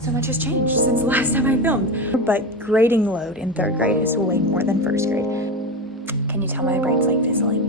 So much has changed since the last time I filmed. But grading load in 3rd grade is way more than 1st grade. Can you tell my brain's like fizzling?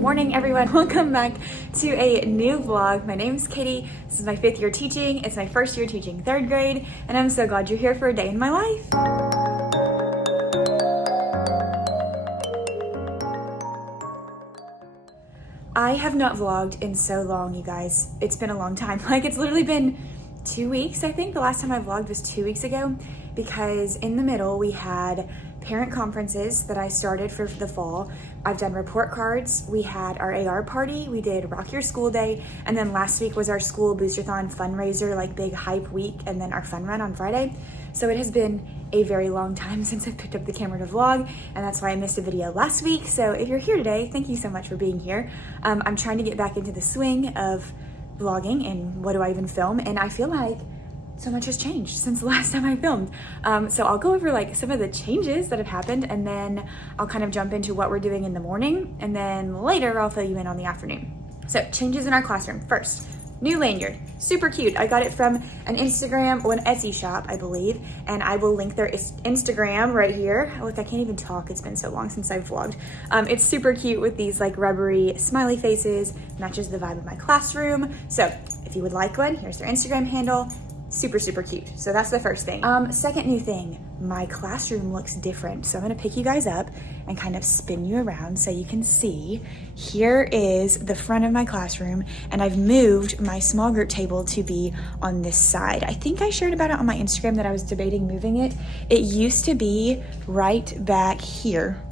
Morning everyone, welcome back to a new vlog. My name's Katie. This is my 5th year teaching. It's my 1st year teaching 3rd grade, and I'm so glad you're here for a day in my life. I have not vlogged in so long, you guys. It's been a long time. Like, it's literally been 2 weeks, I think. The last time I vlogged was 2 weeks ago, because in the middle we had parent conferences that I started for the fall. I've done report cards, we had our AR party, we did Rock Your School Day, and then last week was our school boosterthon fundraiser, like big hype week, and then our fun run on Friday. So it has been a very long time since I picked up the camera to vlog, and that's why I missed a video last week. So if you're here today, thank you so much for being here. I'm trying to get back into the swing of vlogging and what do I even film, and I feel like so much has changed since the last time I filmed. So I'll go over like some of the changes that have happened, and then I'll kind of jump into what we're doing in the morning, and then later I'll fill you in on the afternoon. So changes in our classroom. First, new lanyard, super cute. I got it from an Instagram or an Etsy shop, I believe, and I will link their Instagram right here. Look, I can't even talk. It's been so long since I've vlogged. It's super cute with these like rubbery smiley faces, matches the vibe of my classroom. So if you would like one, here's their Instagram handle. Super, super cute. So that's the first thing. Second new thing, my classroom looks different. So I'm gonna pick you guys up and kind of spin you around so you can see. Here is the front of my classroom, and I've moved my small group table to be on this side. I think I shared about it on my Instagram that I was debating moving it. It used to be right back here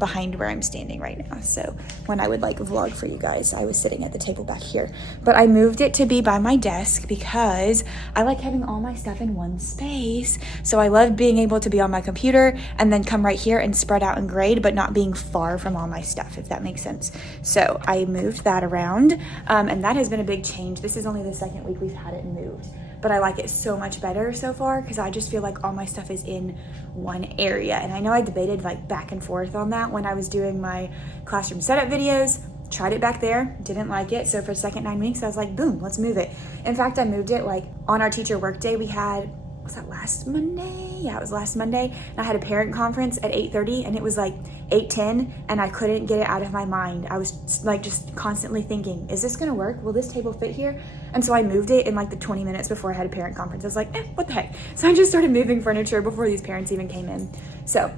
behind where I'm standing right now. So when I would like vlog for you guys, I was sitting at the table back here, but I moved it to be by my desk because I like having all my stuff in one space. So I love being able to be on my computer and then come right here and spread out and grade, but not being far from all my stuff, if that makes sense. So I moved that around, and that has been a big change. This is only the second week we've had it moved, but I like it so much better so far because I just feel like all my stuff is in one area. And I know I debated like back and forth on that when I was doing my classroom setup videos. Tried it back there, didn't like it. So for the second 9 weeks, I was like, boom, let's move it. In fact, I moved it like on our teacher work day. We had, was that last Monday? Yeah, it was last Monday. And I had a parent conference at 8:30 and it was like 8:10 and I couldn't get it out of my mind. I was like just constantly thinking, is this gonna work? Will this table fit here? And so I moved it in like the 20 minutes before I had a parent conference. I was like, what the heck? So I just started moving furniture before these parents even came in. So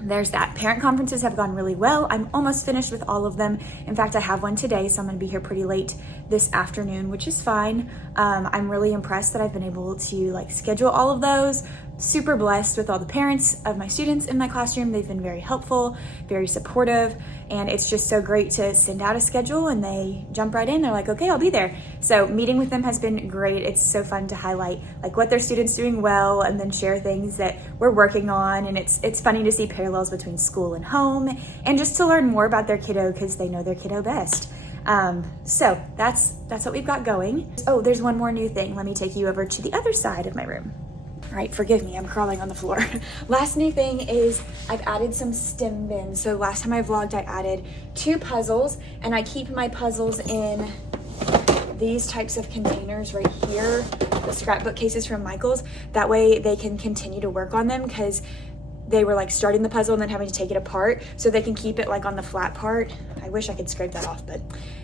there's that. Parent conferences have gone really well. I'm almost finished with all of them. In fact, I have one today, so I'm gonna be here pretty late this afternoon, which is fine. I'm really impressed that I've been able to like schedule all of those. Super blessed with all the parents of my students in my classroom. They've been very helpful, very supportive, and it's just so great to send out a schedule and they jump right in. They're like, okay, I'll be there. So meeting with them has been great. It's so fun to highlight like what their students doing well and then share things that we're working on. And it's funny to see parallels between school and home and just to learn more about their kiddo because they know their kiddo best. So that's what we've got going. Oh, there's one more new thing. Let me take you over to the other side of my room. All right, forgive me, I'm crawling on the floor. Last new thing is I've added some stem bins. So last time I vlogged, I added 2 puzzles and I keep my puzzles in these types of containers right here, the scrapbook cases from Michael's. That way they can continue to work on them because they were like starting the puzzle and then having to take it apart, so they can keep it like on the flat part. I wish I could scrape that off,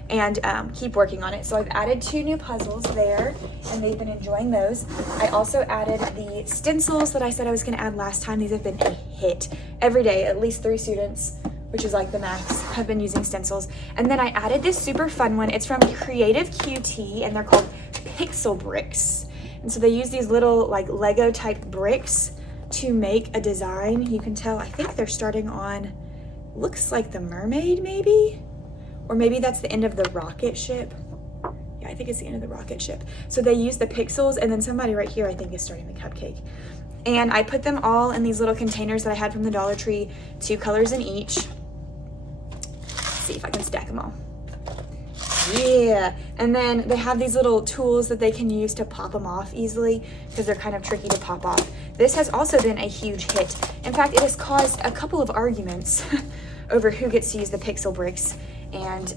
and keep working on it. So I've added 2 new puzzles there and they've been enjoying those. I also added the stencils that I said I was gonna add last time. These have been a hit. Every day, at least 3 students, which is like the max, have been using stencils. And then I added this super fun one. It's from Creative QT and they're called Pixel Bricks. And so they use these little like Lego type bricks to make a design. You can tell, I think they're starting on, looks like the mermaid maybe, or maybe that's the end of the rocket ship. Yeah, I think it's the end of the rocket ship. So they use the pixels, and then somebody right here I think is starting the cupcake. And I put them all in these little containers that I had from the Dollar Tree, 2 colors in each. Let's see if I can stack them all. Yeah, and then they have these little tools that they can use to pop them off easily because they're kind of tricky to pop off. This has also been a huge hit. In fact, it has caused a couple of arguments over who gets to use the pixel bricks. And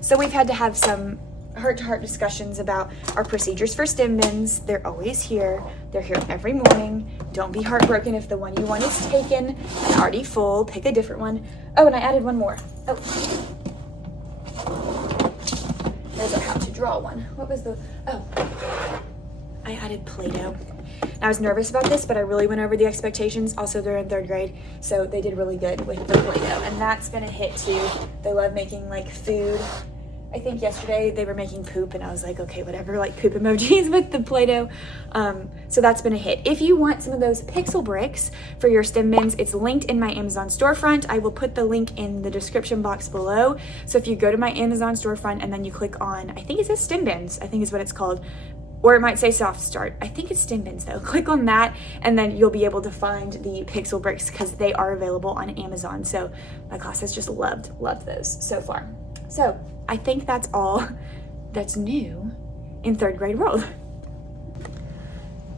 so we've had to have some heart-to-heart discussions about our procedures for stem bins. They're always here. They're here every morning. Don't be heartbroken if the one you want is taken and already full. Pick a different one. Oh, and I added one more. Oh. There's a how to draw one. What was the, oh, I added Play-Doh. I was nervous about this, but I really went over the expectations. Also, they're in 3rd grade, so they did really good with the Play-Doh, and that's been a hit too. They love making like food. I think yesterday they were making poop, and I was like, okay, whatever, like poop emojis with the Play-Doh. So that's been a hit. If you want some of those pixel bricks for your stem bins, it's linked in my Amazon storefront. I will put the link in the description box below. So if you go to my Amazon storefront and then you click on, I think it says stem bins, I think is what it's called, or it might say soft start. I think it's stem bins though. Click on that and then you'll be able to find the pixel bricks because they are available on Amazon. So my class has just loved those so far. So I think that's all that's new in 3rd grade world.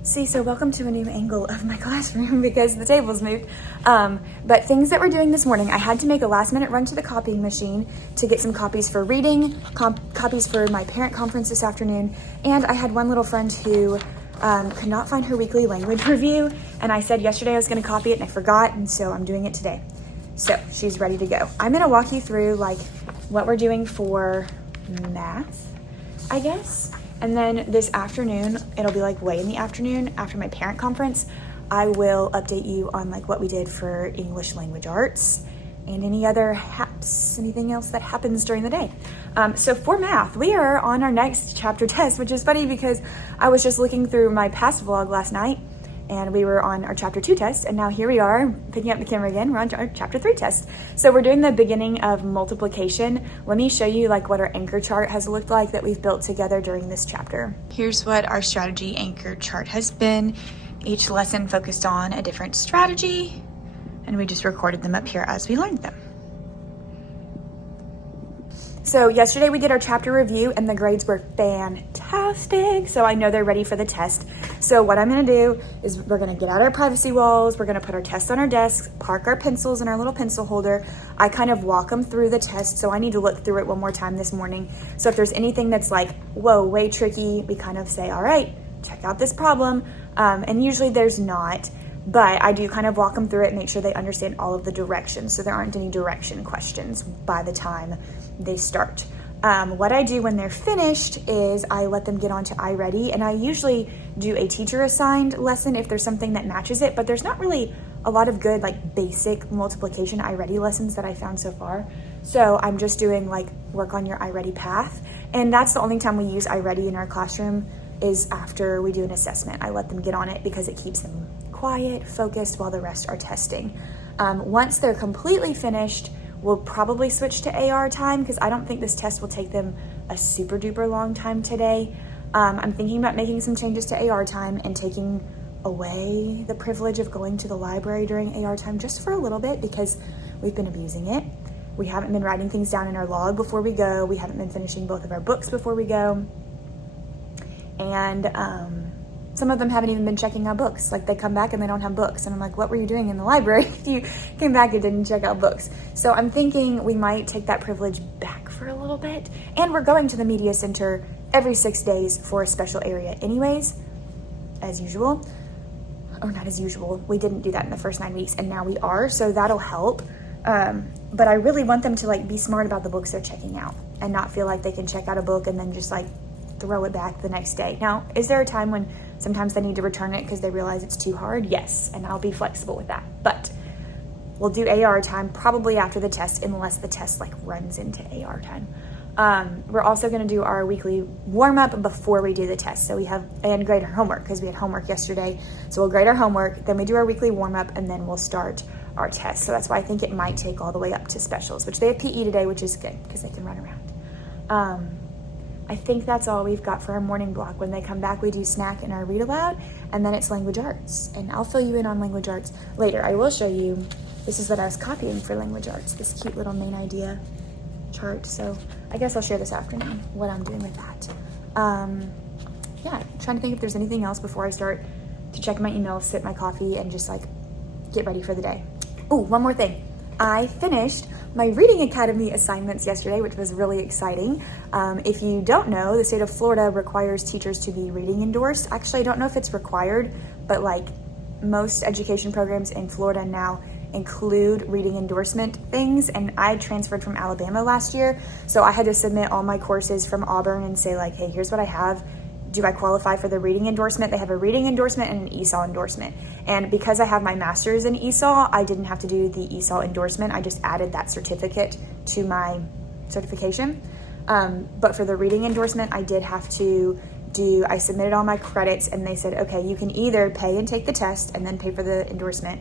See, so welcome to a new angle of my classroom because the tables moved. But things that we're doing this morning, I had to make a last minute run to the copying machine to get some copies for reading, copies for my parent conference this afternoon, and I had one little friend who could not find her weekly language review, and I said yesterday I was gonna copy it and I forgot, and so I'm doing it today. So she's ready to go. I'm gonna walk you through like what we're doing for math, I guess. And then this afternoon, it'll be like way in the afternoon after my parent conference, I will update you on like what we did for English language arts and any other haps, anything else that happens during the day. So for math, we are on our next chapter test, which is funny because I was just looking through my past vlog last night and we were on our chapter 2 test, and now here we are picking up the camera again. We're on our chapter 3 test. So we're doing the beginning of multiplication. Let me show you like what our anchor chart has looked like that we've built together during this chapter. Here's what our strategy anchor chart has been. Each lesson focused on a different strategy, and we just recorded them up here as we learned them. So yesterday we did our chapter review and the grades were fantastic. So I know they're ready for the test. So what I'm gonna do is we're gonna get out our privacy walls. We're gonna put our tests on our desks, park our pencils in our little pencil holder. I kind of walk them through the test. So I need to look through it one more time this morning. So if there's anything that's like, whoa, way tricky, we kind of say, all right, check out this problem. And usually there's not, but I do kind of walk them through it, make sure they understand all of the directions. So there aren't any direction questions by the time they start. What I do when they're finished is I let them get onto iReady, and I usually do a teacher assigned lesson if there's something that matches it, but there's not really a lot of good like basic multiplication iReady lessons that I found so far. So I'm just doing like work on your iReady path. And that's the only time we use iReady in our classroom is after we do an assessment. I let them get on it because it keeps them quiet, focused while the rest are testing. Once they're completely finished, we'll probably switch to AR time because I don't think this test will take them a super duper long time today. I'm thinking about making some changes to AR time and taking away the privilege of going to the library during AR time just for a little bit because we've been abusing it. We haven't been writing things down in our log before we go. We haven't been finishing both of our books before we go. And some of them haven't even been checking out books. Like they come back and they don't have books. And I'm like, what were you doing in the library if you came back and didn't check out books? So I'm thinking we might take that privilege back for a little bit. And we're going to the media center every 6 days for a special area anyways, as usual. Or not as usual. We didn't do that in the first 9 weeks and now we are. So that'll help. But I really want them to like be smart about the books they're checking out and not feel like they can check out a book and then just like throw it back the next day. Now, is there a time when sometimes they need to return it because they realize it's too hard? Yes, and I'll be flexible with that. But we'll do AR time probably after the test unless the test like runs into AR time. We're also going to do our weekly warm-up before we do the test. So and grade our homework because we had homework yesterday. So we'll grade our homework, then we do our weekly warm-up, and then we'll start our test. So that's why I think it might take all the way up to specials, which they have PE today, which is good because they can run around. I think that's all we've got for our morning block. When they come back, we do snack and our read aloud, and then it's language arts. And I'll fill you in on language arts later. I will show you, this is what I was copying for language arts, this cute little main idea chart. So I guess I'll share this afternoon what I'm doing with that. Yeah, trying to think if there's anything else before I start to check my emails, sip my coffee, and just like get ready for the day. Oh, one more thing. I finished my Reading Academy assignments yesterday, which was really exciting. If you don't know, the state of Florida requires teachers to be reading endorsed. Actually, I don't know if it's required, but like most education programs in Florida now include reading endorsement things. And I transferred from Alabama last year, so I had to submit all my courses from Auburn and say like, hey, here's what I have. Do I qualify for the reading endorsement? They have a reading endorsement and an ESOL endorsement. And because I have my master's in ESOL, I didn't have to do the ESOL endorsement. I just added that certificate to my certification. But for the reading endorsement, I did have to I submitted all my credits and they said, okay, you can either pay and take the test and then pay for the endorsement,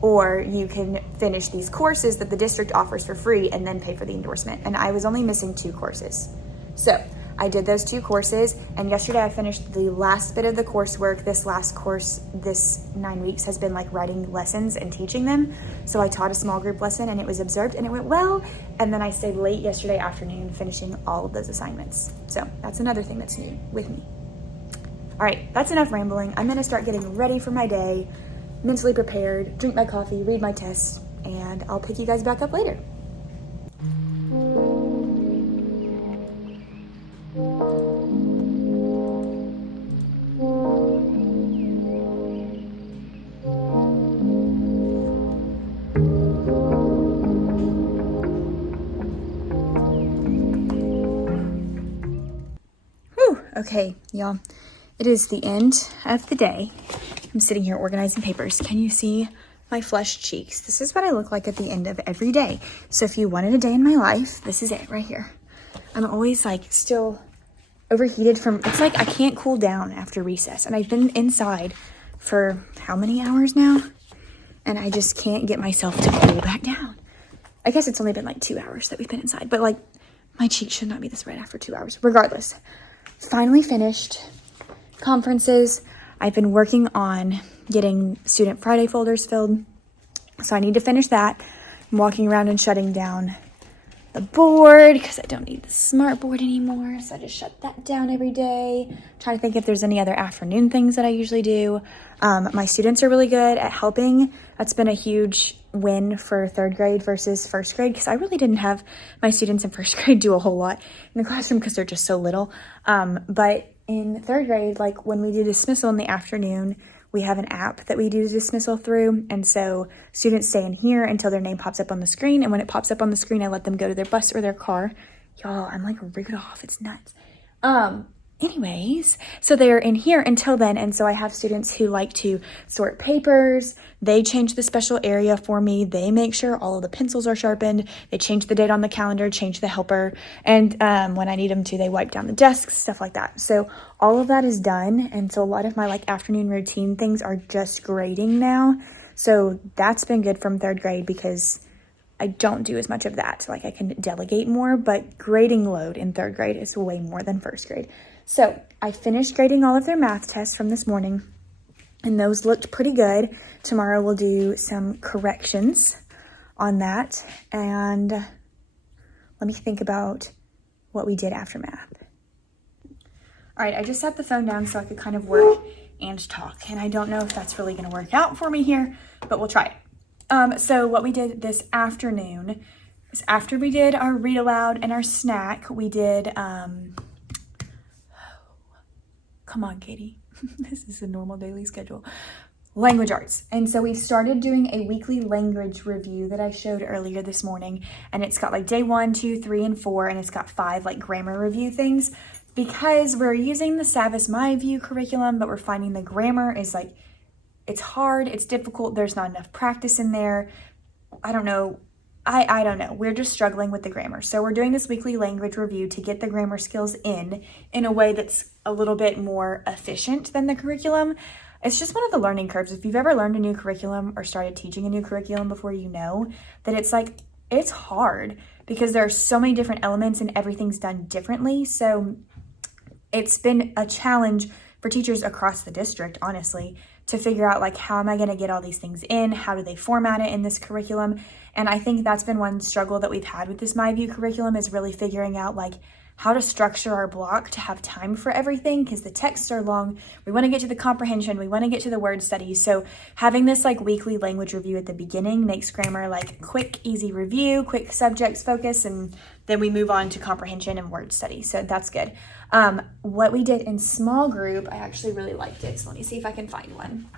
or you can finish these courses that the district offers for free and then pay for the endorsement. And I was only missing 2 courses. So I did those 2 courses, and yesterday I finished the last bit of the coursework. This last course, this 9 weeks, has been like writing lessons and teaching them. So I taught a small group lesson and it was observed and it went well. And then I stayed late yesterday afternoon finishing all of those assignments. So that's another thing that's new with me. All right, that's enough rambling. I'm gonna start getting ready for my day, mentally prepared, drink my coffee, read my tests, and I'll pick you guys back up later. Okay, y'all, it is the end of the day. I'm sitting here organizing papers. Can you see my flushed cheeks? This is what I look like at the end of every day. So if you wanted a day in my life, this is it right here. I'm always like still overheated from, it's like I can't cool down after recess. And I've been inside for how many hours now? And I just can't get myself to cool back down. I guess it's only been like 2 hours that we've been inside, but like my cheeks should not be this red after 2 hours. Regardless, finally finished conferences. I've been working on getting Student Friday folders filled, so I need to finish that. I'm walking around and shutting down the board because I don't need the smart board anymore. So I just shut that down every day. Try to think if there's any other afternoon things that I usually do. My students are really good at helping. That's been a huge win for third grade versus first grade because I really didn't have my students in first grade do a whole lot in the classroom because they're just so little. But in third grade, like when we do dismissal in the afternoon, we have an app that we do dismissal through. And so students stay in here until their name pops up on the screen. And when it pops up on the screen, I let them go to their bus or their car. Y'all, I'm like Rudolph. It's nuts. Anyways, so they're in here until then. And so I have students who like to sort papers. They change the special area for me. They make sure all of the pencils are sharpened. They change the date on the calendar, change the helper. And when I need them to, they wipe down the desks, stuff like that. So all of that is done. And so a lot of my like afternoon routine things are just grading now. So that's been good from third grade because I don't do as much of that. Like I can delegate more, but grading load in third grade is way more than first grade. So I finished grading all of their math tests from this morning, and those looked pretty good. Tomorrow we'll do some corrections on that. And let me think about what we did after math. All right, I just set the phone down so I could kind of work and talk. And I don't know if that's really gonna work out for me here, but we'll try it. So what we did this afternoon is after we did our read aloud and our snack, we did, come on, Katie. This is a normal daily schedule. Language arts. And so we started doing a weekly language review that I showed earlier this morning. And it's got like day 1, 2, 3, and 4. And it's got 5 like grammar review things because we're using the Savvis My View curriculum, but we're finding the grammar is like, it's hard, it's difficult. There's not enough practice in there. I don't know. I don't know. We're just struggling with the grammar. So we're doing this weekly language review to get the grammar skills in a way that's a little bit more efficient than the curriculum. It's just one of the learning curves. If you've ever learned a new curriculum or started teaching a new curriculum before, you know that it's like, it's hard because there are so many different elements and everything's done differently. So it's been a challenge for teachers across the district, honestly, to figure out like, how am I going to get all these things in? How do they format it in this curriculum? And I think that's been one struggle that we've had with this My View curriculum is really figuring out like how to structure our block to have time for everything because the texts are long. We want to get to the comprehension. We want to get to the word study. So having this like weekly language review at the beginning makes grammar like quick, easy review, quick subjects focus, and then we move on to comprehension and word study. So that's good. What we did in small group, I actually really liked it. So let me see if I can find one.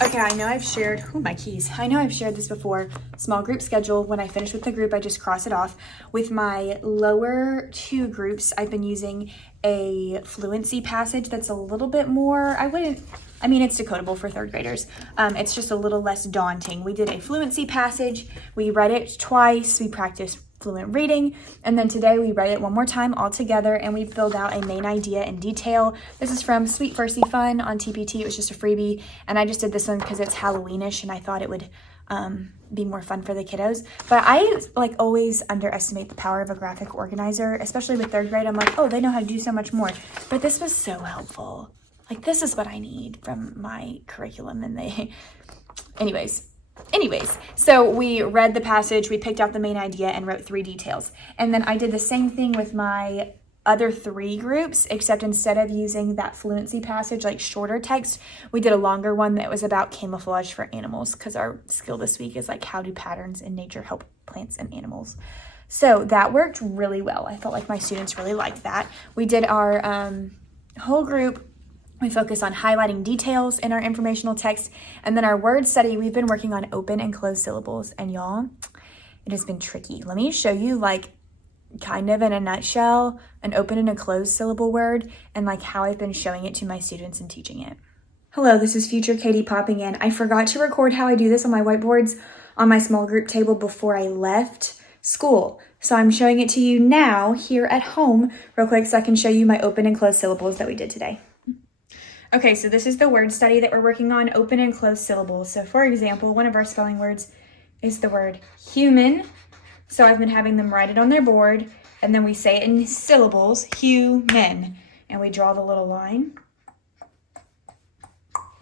Okay, I know I've shared, my keys. I know I've shared this before. Small group schedule. When I finish with the group, I just cross it off. With my lower 2 groups, I've been using a fluency passage that's a little bit more, it's decodable for third graders. It's just a little less daunting. We did a fluency passage. We read it twice. We practiced fluent reading. And then today we read it one more time all together and we filled out a main idea in detail. This is from Sweet Fursy Fun on TPT. It was just a freebie. And I just did this one because it's Halloweenish and I thought it would be more fun for the kiddos. But I like always underestimate the power of a graphic organizer, especially with third grade. I'm like, oh, they know how to do so much more. But this was so helpful. Like, this is what I need from my curriculum. And Anyways, so we read the passage, we picked out the main idea and wrote 3 details. And then I did the same thing with my other 3 groups, except instead of using that fluency passage, like shorter text, we did a longer one that was about camouflage for animals because our skill this week is like, how do patterns in nature help plants and animals? So that worked really well. I felt like my students really liked that. We did our whole group. We focus on highlighting details in our informational text. And then our word study, we've been working on open and closed syllables. And y'all, it has been tricky. Let me show you like kind of in a nutshell, an open and a closed syllable word and like how I've been showing it to my students and teaching it. Hello, this is future Katie popping in. I forgot to record how I do this on my whiteboards on my small group table before I left school. So I'm showing it to you now here at home real quick so I can show you my open and closed syllables that we did today. Okay, so this is the word study that we're working on, open and closed syllables. So for example, one of our spelling words is the word human. So I've been having them write it on their board and then we say it in syllables, human. And we draw the little line,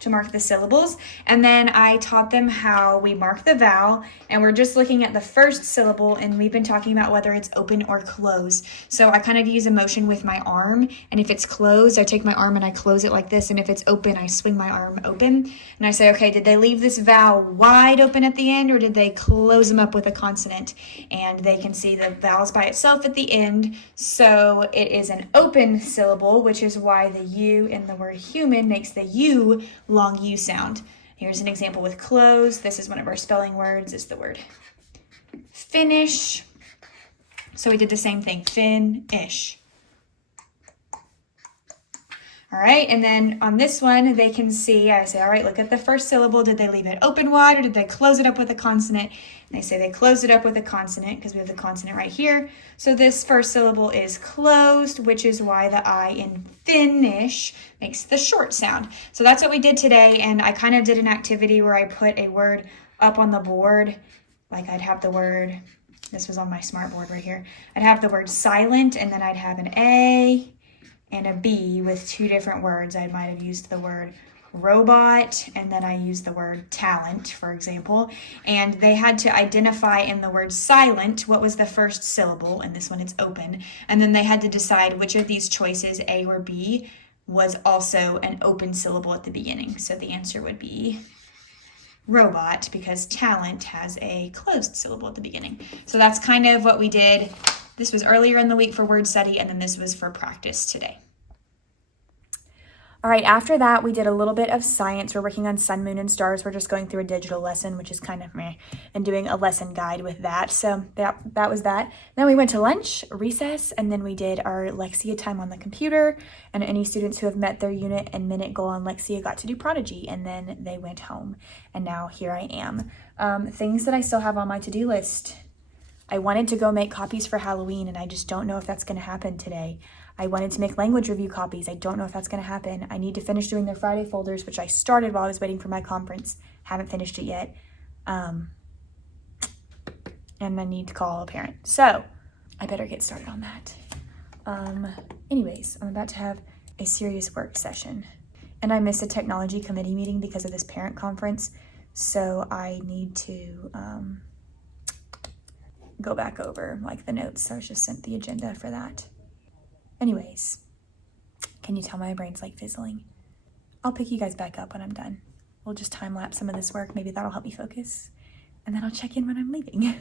to mark the syllables. And then I taught them how we mark the vowel, and we're just looking at the first syllable, and we've been talking about whether it's open or closed. So I kind of use a motion with my arm, and if it's closed, I take my arm and I close it like this, and if it's open, I swing my arm open, and I say, okay, did they leave this vowel wide open at the end, or did they close them up with a consonant? And they can see the vowels by itself at the end, so it is an open syllable, which is why the U in the word human makes the U long U sound. Here's an example with close. This is one of our spelling words. It's the word finish. So we did the same thing, finish. All right, and then on this one, they can see, I say, all right, look at the first syllable. Did they leave it open wide, or did they close it up with a consonant? And they say they closed it up with a consonant because we have the consonant right here. So this first syllable is closed, which is why the I in finish makes the short sound. So that's what we did today, and I kind of did an activity where I put a word up on the board. Like I'd have the word, this was on my smart board right here. I'd have the word silent, and then I'd have an A and a B with two different words. I might have used the word robot, and then I used the word talent, for example. And they had to identify in the word silent what was the first syllable, and this one it's open. And then they had to decide which of these choices, A or B, was also an open syllable at the beginning. So the answer would be robot, because talent has a closed syllable at the beginning. So that's kind of what we did. This was earlier in the week for word study, and then this was for practice today. All right, after that, we did a little bit of science. We're working on sun, moon, and stars. We're just going through a digital lesson, which is kind of meh, and doing a lesson guide with that. So that was that. Then we went to lunch, recess, and then we did our Lexia time on the computer. And any students who have met their unit and minute goal on Lexia got to do Prodigy, and then they went home. And now here I am. Things that I still have on my to-do list. I wanted to go make copies for Halloween, and I just don't know if that's going to happen today. I wanted to make language review copies. I don't know if that's going to happen. I need to finish doing their Friday folders, which I started while I was waiting for my conference. Haven't finished it yet. And I need to call a parent. So I better get started on that. Anyways, I'm about to have a serious work session. And I missed a technology committee meeting because of this parent conference. So I need to go back over like the notes. So I was just sent the agenda for that. Anyways, can you tell my brain's like fizzling? I'll pick you guys back up when I'm done. We'll just time lapse some of this work. Maybe that'll help me focus. And then I'll check in when I'm leaving.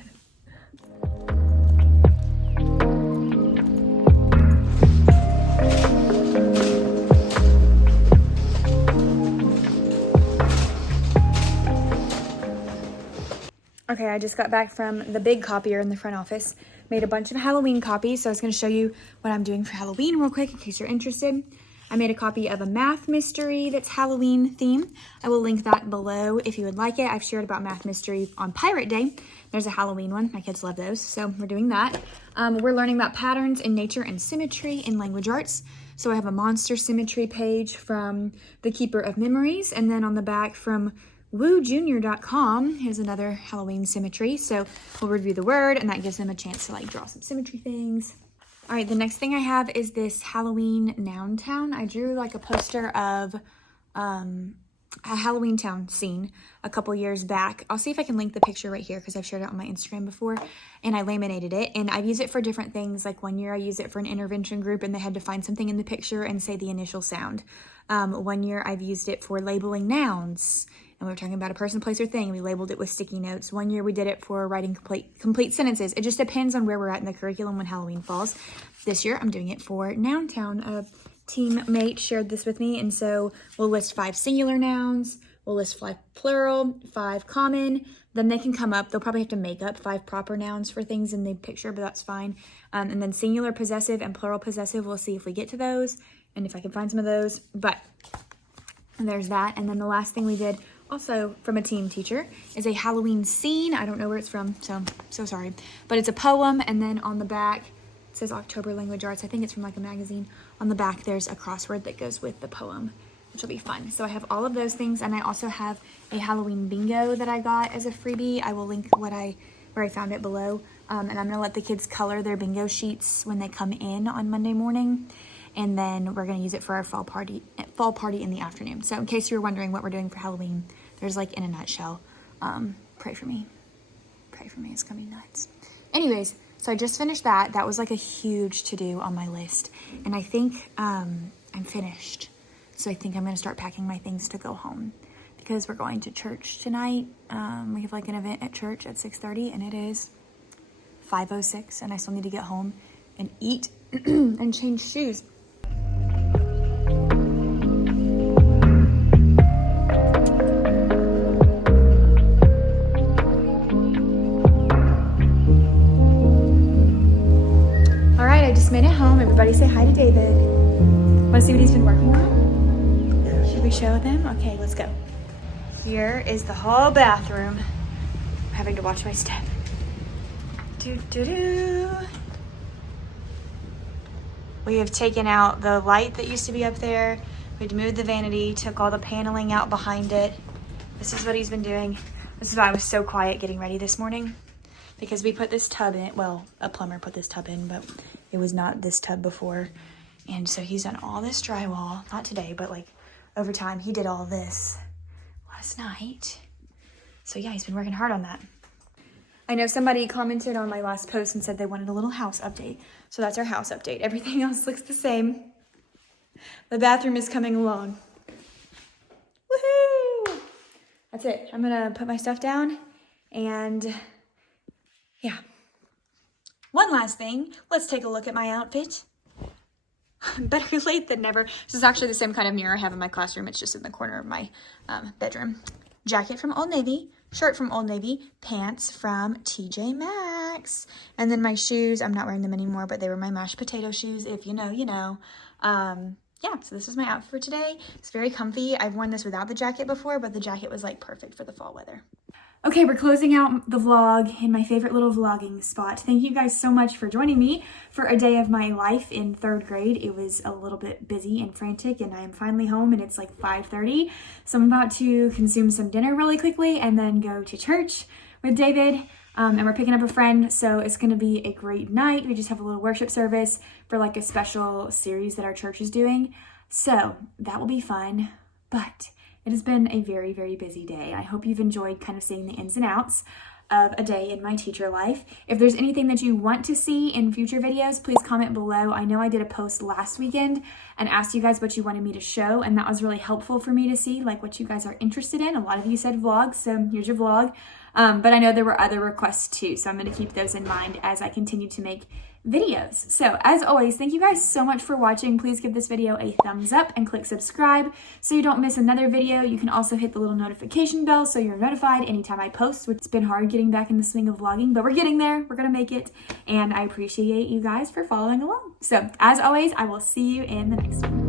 Okay, I just got back from the big copier in the front office. Made a bunch of Halloween copies, so I was going to show you what I'm doing for Halloween real quick in case you're interested. I made a copy of a math mystery that's Halloween theme. I will link that below if you would like it. I've shared about math mystery on Pirate Day. There's a Halloween one. My kids love those, so we're doing that. We're learning about patterns in nature and symmetry in language arts. So I have a monster symmetry page from The Keeper of Memories, and then on the back from woojunior.com, here's another Halloween symmetry. So we'll review the word, and that gives them a chance to like draw some symmetry things. All right, the next thing I have is this Halloween noun town. I drew like a poster of a Halloween town scene a couple years back. I'll see if I can link the picture right here because I've shared it on my Instagram before, and I laminated it, and I've used it for different things. Like one year I used it for an intervention group, and they had to find something in the picture and say the initial sound. One year I've used it for labeling nouns, and we were talking about a person, place, or thing. We labeled it with sticky notes. One year we did it for writing complete sentences. It just depends on where we're at in the curriculum when Halloween falls. This year I'm doing it for Noun Town. A teammate shared this with me, and so we'll list 5 singular nouns, we'll list 5 plural, 5 common, then they can come up. They'll probably have to make up 5 proper nouns for things in the picture, but that's fine. And then singular possessive and plural possessive, we'll see if we get to those and if I can find some of those, but there's that. And then the last thing we did, also from a team teacher, is a Halloween scene. I don't know where it's from, so sorry. But it's a poem, and then on the back, it says October Language Arts. I think it's from like a magazine. On the back, there's a crossword that goes with the poem, which will be fun. So I have all of those things, and I also have a Halloween bingo that I got as a freebie. I will link where I found it below. And I'm gonna let the kids color their bingo sheets when they come in on Monday morning. and then we're gonna use it for our fall party in the afternoon. So in case you were wondering what we're doing for Halloween, there's like in a nutshell. Pray for me. Pray for me, it's gonna be nuts. Anyways, so I just finished that. That was like a huge to-do on my list. And I think I'm finished. So I think I'm gonna start packing my things to go home because we're going to church tonight. We have like an event at church at 6:30 and it is 5:06 and I still need to get home and eat and change shoes. All right, I just made it home. Everybody say hi to David. Want to see what he's been working on? Should we show them? Okay, let's go. Here is the whole bathroom. I'm having to watch my step. We have taken out the light that used to be up there. We moved the vanity, took all the paneling out behind it. This is what he's been doing. This is why I was so quiet getting ready this morning, because we put this tub in. Well, a plumber put this tub in, but it was not this tub before. And so he's done all this drywall, not today, but like over time. He did all this last night. So yeah, he's been working hard on that. I know somebody commented on my last post and said they wanted a little house update. So that's our house update. Everything else looks the same. The bathroom is coming along. Woohoo! That's it. I'm gonna put my stuff down and yeah. One last thing, let's take a look at my outfit. Better late than never. This is actually the same kind of mirror I have in my classroom. It's just in the corner of my bedroom. Jacket from Old Navy, shirt from Old Navy, pants from TJ Maxx. And then my shoes, I'm not wearing them anymore, but they were my mashed potato shoes. If you know, you know. Yeah, so this is my outfit for today. It's very comfy. I've worn this without the jacket before, but the jacket was like perfect for the fall weather. Okay, we're closing out the vlog in my favorite little vlogging spot. Thank you guys so much for joining me for a day of my life in 3rd grade. It was a little bit busy and frantic, and I am finally home and it's like 5:30. So I'm about to consume some dinner really quickly and then go to church with David. And we're picking up a friend, so it's gonna be a great night. We just have a little worship service for like a special series that our church is doing. So that will be fun, but it has been a very, very busy day. I hope you've enjoyed kind of seeing the ins and outs of a day in my teacher life. If there's anything that you want to see in future videos, please comment below. I know I did a post last weekend and asked you guys what you wanted me to show, and that was really helpful for me to see, like what you guys are interested in. A lot of you said vlogs, so here's your vlog. But I know there were other requests too, so I'm gonna keep those in mind as I continue to make videos. So as always, thank you guys so much for watching. Please give this video a thumbs up and click subscribe so you don't miss another video. You can also hit the little notification bell so you're notified anytime I post, which it's been hard getting back in the swing of vlogging, but we're getting there. We're gonna make it, and I appreciate you guys for following along. So as always, I will see you in the next one.